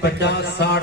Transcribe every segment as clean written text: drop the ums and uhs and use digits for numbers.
50, 60,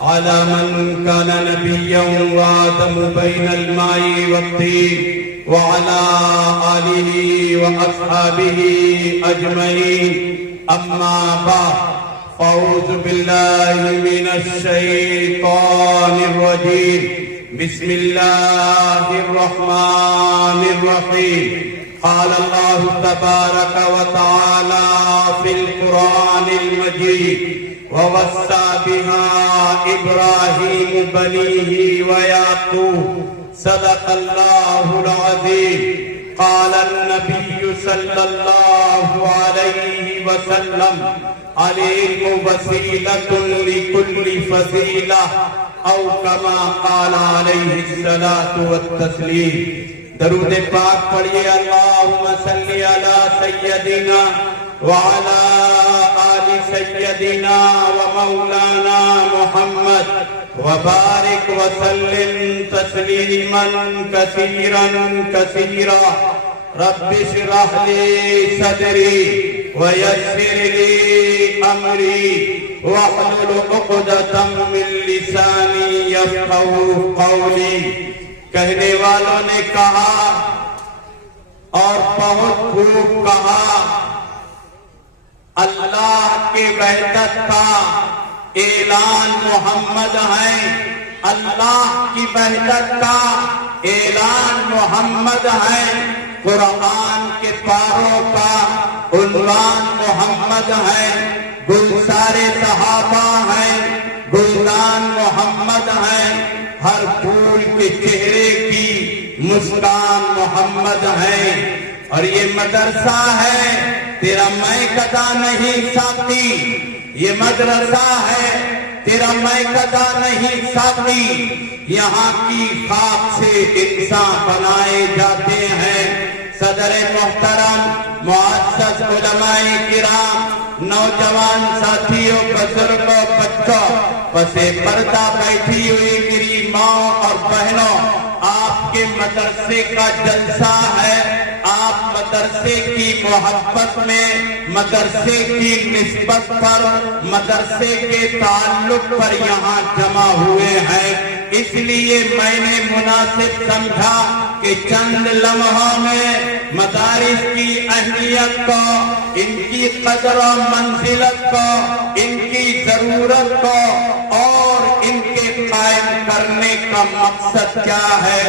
على من كان نبيا وآدم بين الماء والطين وعلى آله وأصحابه أجمعين. أما بعد، أعوذ بالله من الشيطان الرجيم. بسم الله الرحمن الرحيم. قال الله تبارك وتعالى في القرآن المجيد: ووصى بها إبراهيم بنيه ويعقوب. صدق الله العظيم. قال النبي صلى الله عليه وسلم: العلم وسيلة لكل فضيلة، أو كما قال عليه الصلاة والتسليم. درود پاک پڑھیے. اللہم صلی علی سیدنا وعلی آل سیدنا ومولانا محمد وبارک وسلم تسلیما کثیرا کثیرا. رب اشرح لی صدری ویسر لی امری واحلل عقدۃ من لسانی یفقهوا قولی. کہنے والوں نے کہا اور بہت خوب کہا، اللہ کے وحدت کا اعلان محمد ہے، اللہ کی وحدت کا اعلان محمد ہے. قرآن کے پاروں کا عنوان محمد ہے. گلزار صحابہ ہیں، گلدان محمد ہیں. ہر پھول کے چہرے کی مسکان محمد ہے. اور یہ مدرسہ ہے تیرا میں قدا نہیں ساتھی، یہ مدرسہ ہے تیرا میں قدا نہیں ساتھی. یہاں کی خاک سے انسان بنائے جاتے ہیں. صدر محترم معزز علماء کرام، نوجوان ساتھیوں، بزرگوں، بچوں، پسے پردہ بیٹھی ہوئی میری ماں اور بہنوں، آپ کے مدرسے کا جلسہ ہے. آپ مدرسے کی محبت میں، مدرسے کی نسبت پر، مدرسے کے تعلق پر یہاں جمع ہوئے ہیں. اس لیے میں نے مناسب سمجھا کہ چند لمحوں میں مدارس کی اہمیت کو، ان کی قدر و منزلت کو، ان کی ضرورت کو اور ان کے قائم کرنے کا مقصد کیا ہے،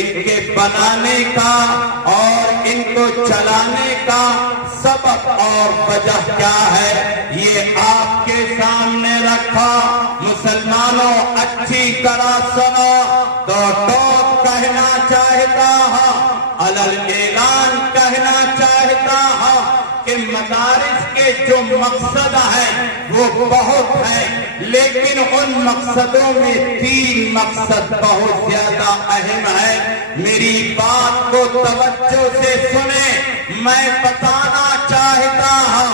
ان کے بنانے کا اور ان کو چلانے کا سبب اور وجہ کیا ہے، یہ آپ کے سامنے رکھا. مسلمانوں اچھی طرح سنو. دو ٹوک کہنا چاہتا ہوں، علل اعلان کہنا چاہتا ہوں کہ مدارس کے جو مقصد ہیں وہ بہت ہیں، لیکن ان مقصدوں میں 3 مقصد بہت زیادہ اہم ہیں. میری بات کو توجہ سے سنیں. میں بتانا چاہتا ہوں،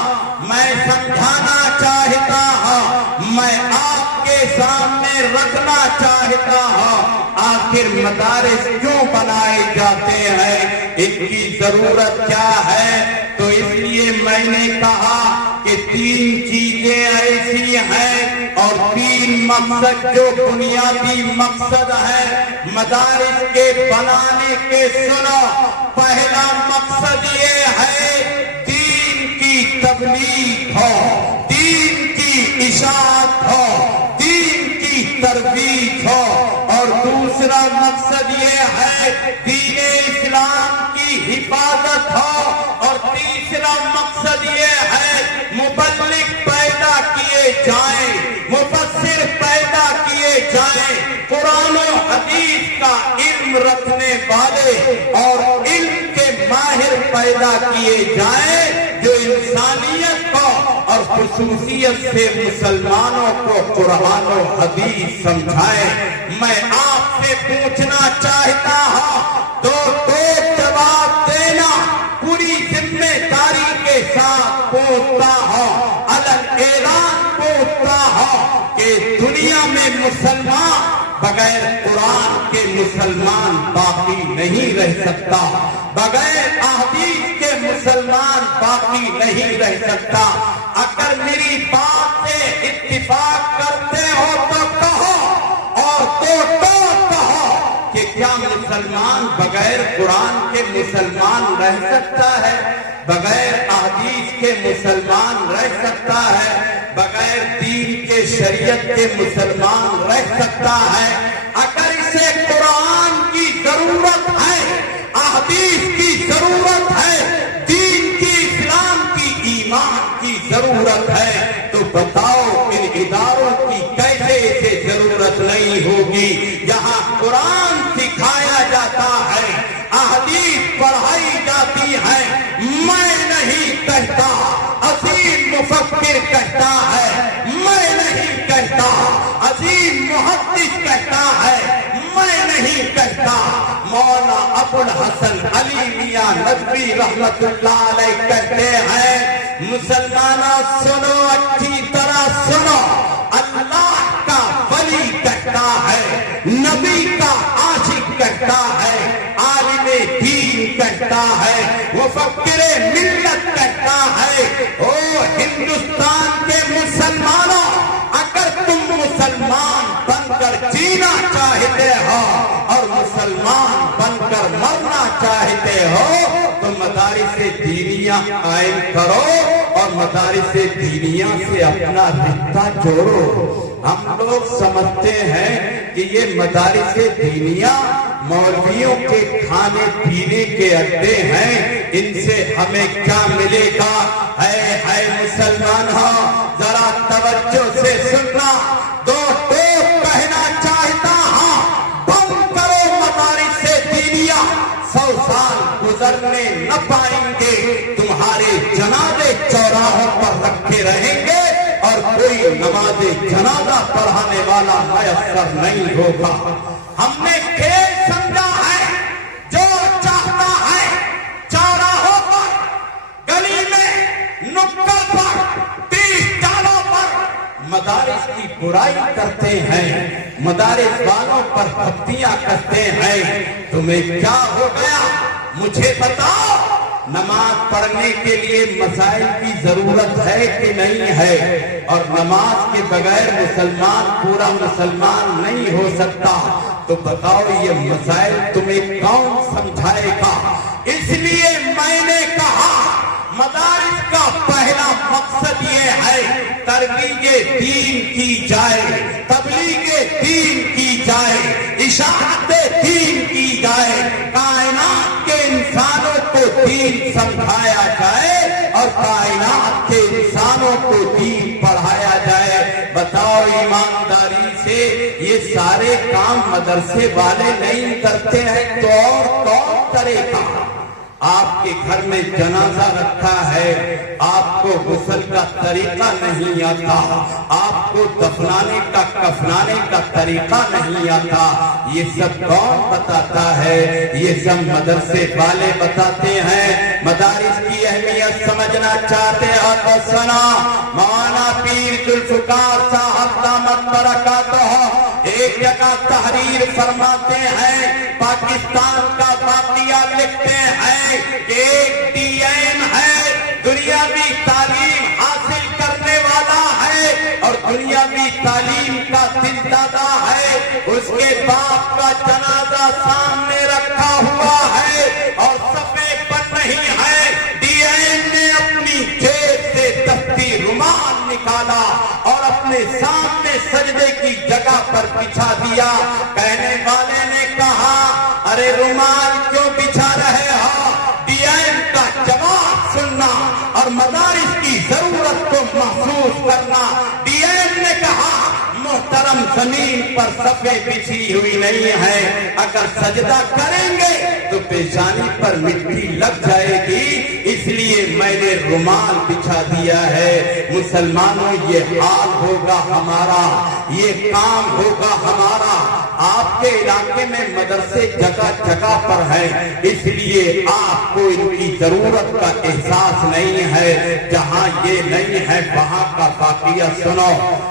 میں سمجھانا چاہتا ہوں، میں آپ کے سامنے رکھنا چاہتا ہوں. آخر مدارس کیوں بنائے جاتے ہیں، ان کی ضرورت کیا ہے؟ تو اس لیے میں نے کہا کہ 3 چیزیں ایسی ہیں اور 3 مقصد جو بنیادی مقصد ہے مدارس کے بنانے کے. سنو، پہلا مقصد یہ ہے دین کی تبلیغ ہو، دین کی اشاعت ہو، دین کی ترویج ہو. اور دوسرا مقصد یہ ہے دین اسلام کی حفاظت ہو. اور تیسرا مقصد یہ ہے مبلغ پیدا کیے جائیں، مفسر پیدا کیے جائیں، قرآن و حدیث کا علم رکھنے والے اور علم کے ماہر پیدا کیے جائیں جو انسانیت کو اور خصوصیت سے مسلمانوں کو قرآن و حدیث سمجھائیں. میں آپ سے پوچھنا چاہتا ہوں، دو جواب دینا، پوری ذمہ داری کے ساتھ پوچھتا ہوں، علل اعلان پوچھتا ہوں کہ دنیا میں مسلمان بغیر قرآن کے مسلمان باقی نہیں رہ سکتا، بغیر احادیث کے مسلمان باقی نہیں رہ سکتا. اگر میری بات سے اتفاق کرتے ہو تو کہو مسلمان بغیر قرآن کے مسلمان رہ سکتا ہے؟ بغیر احادیث کے مسلمان رہ سکتا ہے؟ بغیر دین کے شریعت کے مسلمان رہ سکتا ہے؟ اگر اسے قرآن کی ضرورت ہے، احادیث کی ضرورت ہے، دین کی، اسلام کی، ایمان کی ضرورت ہے، تو بتاؤ ان اداروں کی کیسے اسے ضرورت نہیں ہوگی؟ جہاں قرآن سکھایا جاتا ہے، احادیث پڑھائی جاتی ہے، میں نہیں کہتا، عظیم مفکر کہتا ہے، میں نہیں کہتا، عظیم محدث کہتا ہے، میں نہیں کہتا، مولانا ابوالحسن علی میاں ندوی رحمت اللہ علیہ کہتے ہیں، مسلمانوں سنو، اچھی طرح سنو، اللہ کا ولی کہتا ہے، نبی کا عاشق کہتا ہے، عالم دین کہتا ہے، مفکر ملت کہتا ہے، او ہندوستان کے مسلمانوں، اگر تم مسلمان بن کر جینا چاہتے ہو اور مسلمان بن کر مرنا چاہتے ہو تو مدارس دینیہ قائم کرو اور مدارس دینیہ سے اپنا رشتہ جوڑو۔ ہم لوگ سمجھتے ہیں کہ یہ مدارس دینیہ مولویوں کے کھانے پینے کے اڈے ہیں، ان سے ہمیں کیا ملے گا؟ ہے مسلمان ہو، ذرا توجہ سے سننا، دو ٹوک کہنا چاہتا ہوں، بند کرو مدارس دینیہ، 100 سال گزرنے نہ پائیں گے، تمہارے جنازے چوراہوں پر رکھے رہیں گے اور کوئی نماز جنازہ پڑھانے والا میسر نہیں ہوگا۔ ہم نے کھیل سمجھا ہے، جو چاہتا ہے چوراہوں پر، گلی میں، نکڑ پر، 30 ڈالوں پر مدارس کی برائی کرتے ہیں، مدارس والوں پر پھپتیاں کرتے ہیں۔ تمہیں کیا ہو گیا؟ مجھے بتاؤ، نماز پڑھنے کے لیے مسائل کی ضرورت ہے کہ نہیں ہے؟ اور نماز کے بغیر مسلمان پورا مسلمان نہیں ہو سکتا، تو بتاؤ یہ مسائل تمہیں کون سمجھائے گا؟ اس لیے میں نے کہا مدارس کا پہلا مقصد یہ ہے ترویج دین کی جائے، تبلیغ دین کی جائے، اشاعت دین کی جائے، کائنات کے انسانوں کو دین سمجھایا جائے اور کائنات کے انسانوں کو دین پڑھایا جائے۔ بتاؤ ایمانداری سے یہ سارے کام مدرسے والے نہیں کرتے ہیں تو اور کون کرے گا؟ آپ کے گھر میں جنازہ رکھا ہے، آپ کو غسل کا طریقہ نہیں آتا، آپ کو دفنانے کا کفنانے کا طریقہ نہیں آتا، یہ سب کون بتاتا ہے؟ یہ سب مدرسے والے بتاتے ہیں۔ مدارس کی اہمیت سمجھنا چاہتے ہو تو سنا، مولانا پیر ذوالفقار صاحب دامت برکاتہ ایک جگہ تحریر فرماتے ہیں، پاکستان کا واقعہ لکھتے ہیں کہ ایک ڈی این ہے، دنیاوی تعلیم حاصل کرنے والا ہے اور دنیاوی تعلیم کا دلدادہ ہے، اس کے باپ کا جنازہ سامنے رکھا ہوا ہے اور صفحے پر نہیں ہے، ڈی این نے اپنی جیب سے دستی رومال نکالا اور اپنے سامنے سجدے کی جگہ پر بچھا دیا۔ کہنے والے نے کہا، ارے رومال کیوں بچھا رہے ہو؟ ڈی این کا جواب سننا اور مدارس کی ضرورت کو محسوس کرنا۔ ڈی این نے کہا، محترم زمین پر صفحے بچھی ہوئی نہیں ہے، اگر سجدہ کریں گے تو پیشانی پر مٹی لگ جائے گی، اس لیے میں نے رومال بچھا دیا ہے۔ مسلمانوں یہ حال ہوگا ہمارا، یہ کام ہوگا ہمارا۔ آپ کے علاقے میں مدرسے جگہ جگہ پر ہیں، اس لیے آپ کو ان کی ضرورت کا احساس نہیں ہے۔ جہاں یہ نہیں ہے وہاں کا واقعہ سنو۔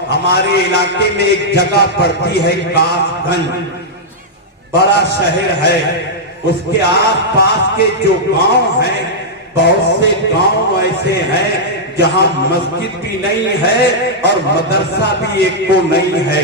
ہمارے علاقے میں ایک جگہ پڑتی ہے کاس گنج، بڑا شہر ہے، اس کے آس پاس کے جو گاؤں ہیں، بہت سے گاؤں ایسے ہیں جہاں مسجد بھی نہیں ہے اور مدرسہ بھی ایک کو نہیں ہے۔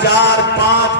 4-5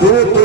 2-2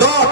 2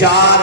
4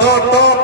2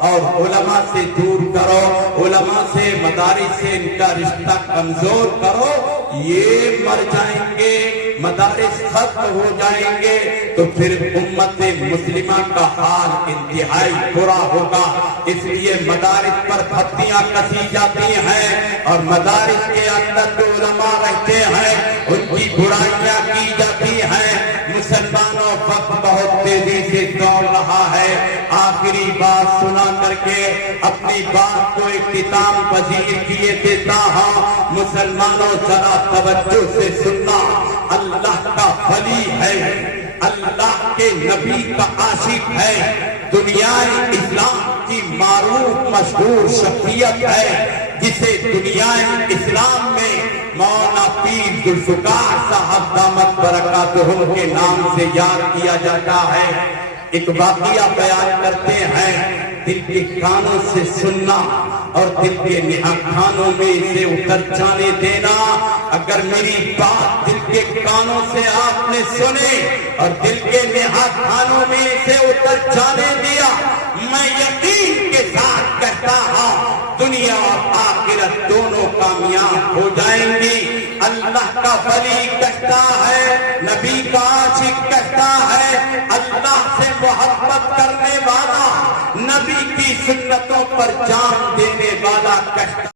اور علماء سے دور کرو، علماء سے مدارس سے ان کا رشتہ کمزور کرو، یہ مر جائیں گے، مدارس ختم ہو جائیں گے تو پھر امت مسلمہ کا حال انتہائی برا ہوگا۔ اس لیے مدارس پر پھتیاں کسی جاتی ہیں اور مدارس کے اندر جو علماء رہتے ہیں ان کی برائیاں کی جاتی ہیں۔ مسلمانوں وقت بہت تیزی سے دوڑ رہا ہے، آخری بات سنا کر کے اپنی بات کو اختتام پذیر کیے دیتا ہوں۔ مسلمانوں ذرا توجہ سے سننا، اللہ کا ولی ہے، اللہ کے نبی کا عاشق ہے، دنیا اسلام کی معروف مشہور شخصیت ہے جسے دنیا اسلام میں مولانا پیر ذوالفقار صاحب دامت برکاتہم کے نام سے یاد کیا جاتا ہے۔ ایک واقعہ بیان کرتے ہیں، دل کے کانوں سے سننا اور دل کے نہا کانوں میں اسے اتر جانے دینا۔ اگر میری بات دل کے کانوں سے آپ نے سنے اور دل کے نہا کانوں میں اسے اتر جانے دیا، میں یقین کے ساتھ کہتا ہوں دنیا اور آخرت دونوں کامیاب ہو جائیں گی۔ اللہ کا ولی کہتا ہے، نبی کا عاشق کہتا ہے، اللہ سے محبت کرنے والا، نبی کی سنتوں پر جان دینے والا کہتا ہے۔